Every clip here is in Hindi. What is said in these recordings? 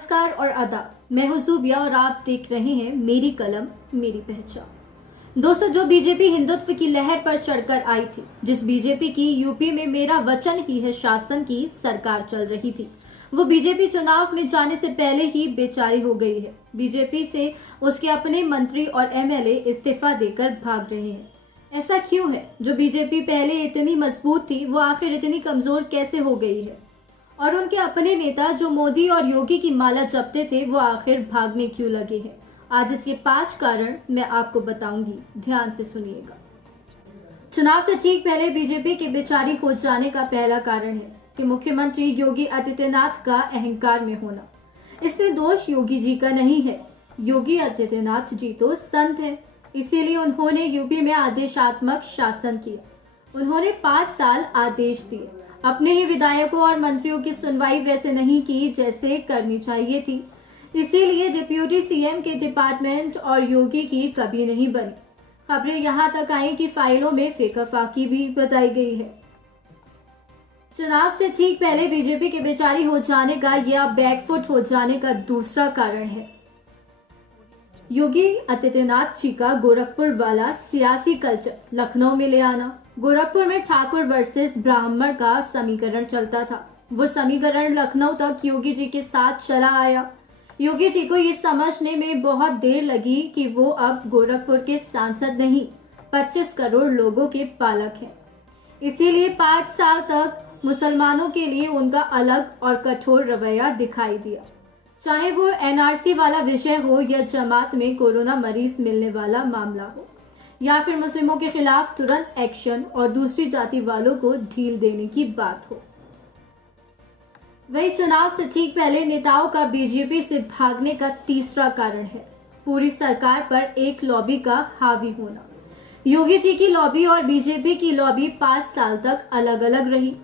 नमस्कार और आदाब। मैं हूं ज़ुबिया और आप देख रहे हैं मेरी कलम मेरी पहचान। दोस्तों, जो बीजेपी हिंदुत्व की लहर पर चढ़कर आई थी, जिस बीजेपी की यूपी में मेरा वचन ही है शासन की सरकार चल रही थी, वो बीजेपी चुनाव में जाने से पहले ही बेचारी हो गई है। बीजेपी से उसके अपने मंत्री और एमएलए इस्तीफा देकर भाग रहे हैं। ऐसा क्यों है? जो बीजेपी पहले इतनी मजबूत थी, वो आखिर इतनी कमजोर कैसे हो गई है? और उनके अपने नेता जो मोदी और योगी की माला जपते थे, वो आखिर भागने क्यों लगे हैं? आज इसके 5 कारण मैं आपको बताऊंगी, ध्यान से सुनिएगा। चुनाव से ठीक पहले बीजेपी के बेचारी हो जाने का पहला कारण है कि मुख्यमंत्री योगी आदित्यनाथ का अहंकार में होना। इसमें दोष योगी जी का नहीं है। योगी आदित्यनाथ जी तो संत है, इसीलिए उन्होंने यूपी में आदेशात्मक शासन किया। उन्होंने 5 साल आदेश दिए। अपने ही विधायकों और मंत्रियों की सुनवाई वैसे नहीं की जैसे करनी चाहिए थी। इसीलिए डिप्यूटी सीएम के डिपार्टमेंट और योगी की कभी नहीं बनी। खबरें यहां तक आई कि फाइलों में फेकाफाकी भी बताई गई है। चुनाव से ठीक पहले बीजेपी के बेचारी हो जाने का या बैकफुट हो जाने का दूसरा कारण है योगी आदित्यनाथ जी का गोरखपुर वाला सियासी कल्चर लखनऊ में ले आना। गोरखपुर में ठाकुर वर्सेस ब्राह्मण का समीकरण चलता था। वो समीकरण लखनऊ तक योगी जी के साथ चला आया। योगी जी को ये समझने में बहुत देर लगी कि वो अब गोरखपुर के सांसद नहीं, 25 करोड़ लोगों के पालक हैं। इसीलिए 5 साल तक मुसलमानों के लिए उनका अलग और कठोर रवैया दिखाई दिया। चाहे वो एनआरसी वाला विषय हो या जमात में कोरोना मरीज मिलने वाला मामला हो, या फिर मुस्लिमों के खिलाफ तुरंत एक्शन और दूसरी जाति वालों को ढील देने की बात हो। वही चुनाव से ठीक पहले नेताओं का बीजेपी से भागने का तीसरा कारण है पूरी सरकार पर एक लॉबी का हावी होना। योगी जी की लॉबी और बीजेपी की लॉबी 5 साल तक अलग अलग रही।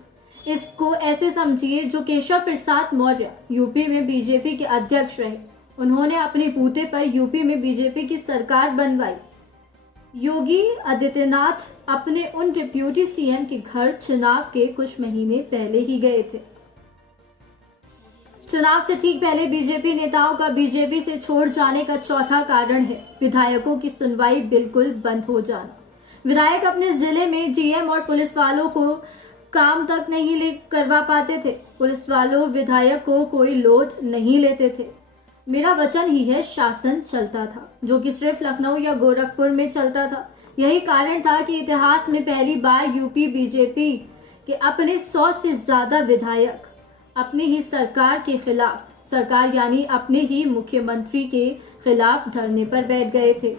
इसको ऐसे समझिए, जो केशव प्रसाद मौर्य यूपी में बीजेपी के अध्यक्ष रहे, उन्होंने अपने बूते पर यूपी में बीजेपी की सरकार बनवाई। योगी आदित्यनाथ अपने उन डिप्यूटी सीएम के घर चुनाव के कुछ महीने पहले ही गए थे। चुनाव से ठीक पहले बीजेपी नेताओं का बीजेपी से छोड़ जाने का चौथा कारण है विधायकों की सुनवाई बिल्कुल बंद हो जाना। विधायक अपने जिले में डीएम और पुलिस वालों को काम तक नहीं करवा पाते थे। पुलिस वालों विधायक को कोई लोड नहीं लेते थे। मेरा वचन ही है शासन चलता था, जो कि सिर्फ लखनऊ या गोरखपुर में चलता था। यही कारण था कि इतिहास में पहली बार यूपी बीजेपी के अपने 100 से ज्यादा विधायक अपनी ही सरकार के खिलाफ, सरकार यानी अपने ही मुख्यमंत्री के खिलाफ धरने पर बैठ गए थे।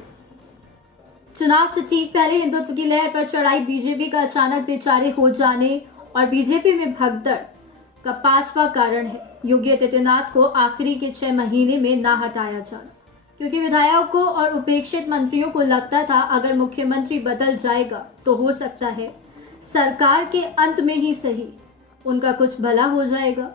चुनाव से ठीक पहले हिंदुत्व की लहर पर चढ़ाई बीजेपी का अचानक बेचारे हो जाने और बीजेपी में भगदड़ का 5वां कारण है योगी आदित्यनाथ को आखिरी के 6 महीने में ना हटाया जाना। क्योंकि विधायकों और उपेक्षित मंत्रियों को लगता था अगर मुख्यमंत्री बदल जाएगा तो हो सकता है सरकार के अंत में ही सही उनका कुछ भला हो जाएगा।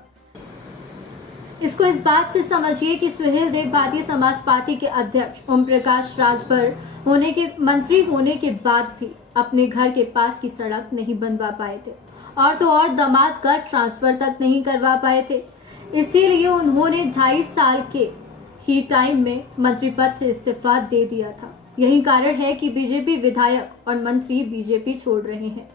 इसको इस बात से समझिए कि सुहेल देव भारतीय समाज पार्टी के अध्यक्ष ओम प्रकाश राजभर होने के मंत्री होने के बाद भी अपने घर के पास की सड़क नहीं बनवा पाए थे, और तो और दामाद का ट्रांसफर तक नहीं करवा पाए थे। इसीलिए उन्होंने 2.5 साल के ही टाइम में मंत्री पद से इस्तीफा दे दिया था। यही कारण है कि बीजेपी विधायक और मंत्री बीजेपी छोड़ रहे हैं।